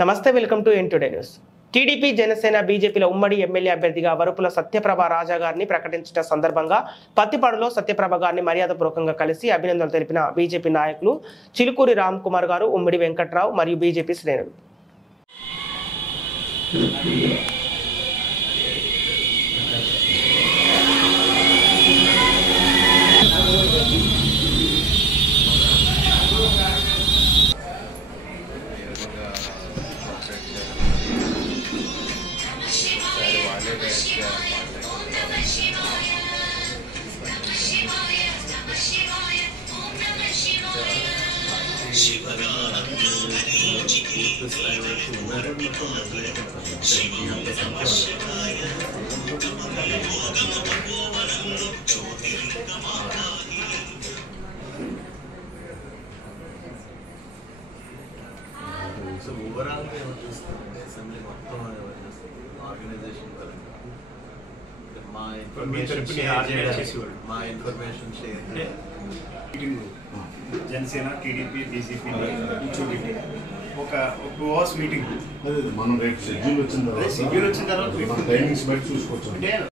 నమస్తే, welcome to N today news. TDP, Janasena, బీజేపీల ఉమ్మడి ఎమ్మెల్యే అభ్యర్థిగా వరుపుల సత్యప్రభ రాజా గారిని ప్రకటించిన సందర్భంగా పత్తిపాడులో సత్యప్రభ గారిని మర్యాదపూర్వకంగా కలిసి అభినందనలు తెలిపిన బీజేపీ నాయకులు చిలుకూరి రామ్ కుమార్ గారు, ఉమ్మిడి వెంకట్రావు మరియు బీజేపీ శ్రేణులు. So overall, assembly organization my information share. Janasena, TDP, BJP కూర్చోబెట్టి ఒక అవర్స్ మీటింగ్ మనం రేపు షెడ్యూల్ వచ్చిన తర్వాత టైమింగ్స్ బట్టి చూసుకోవచ్చు.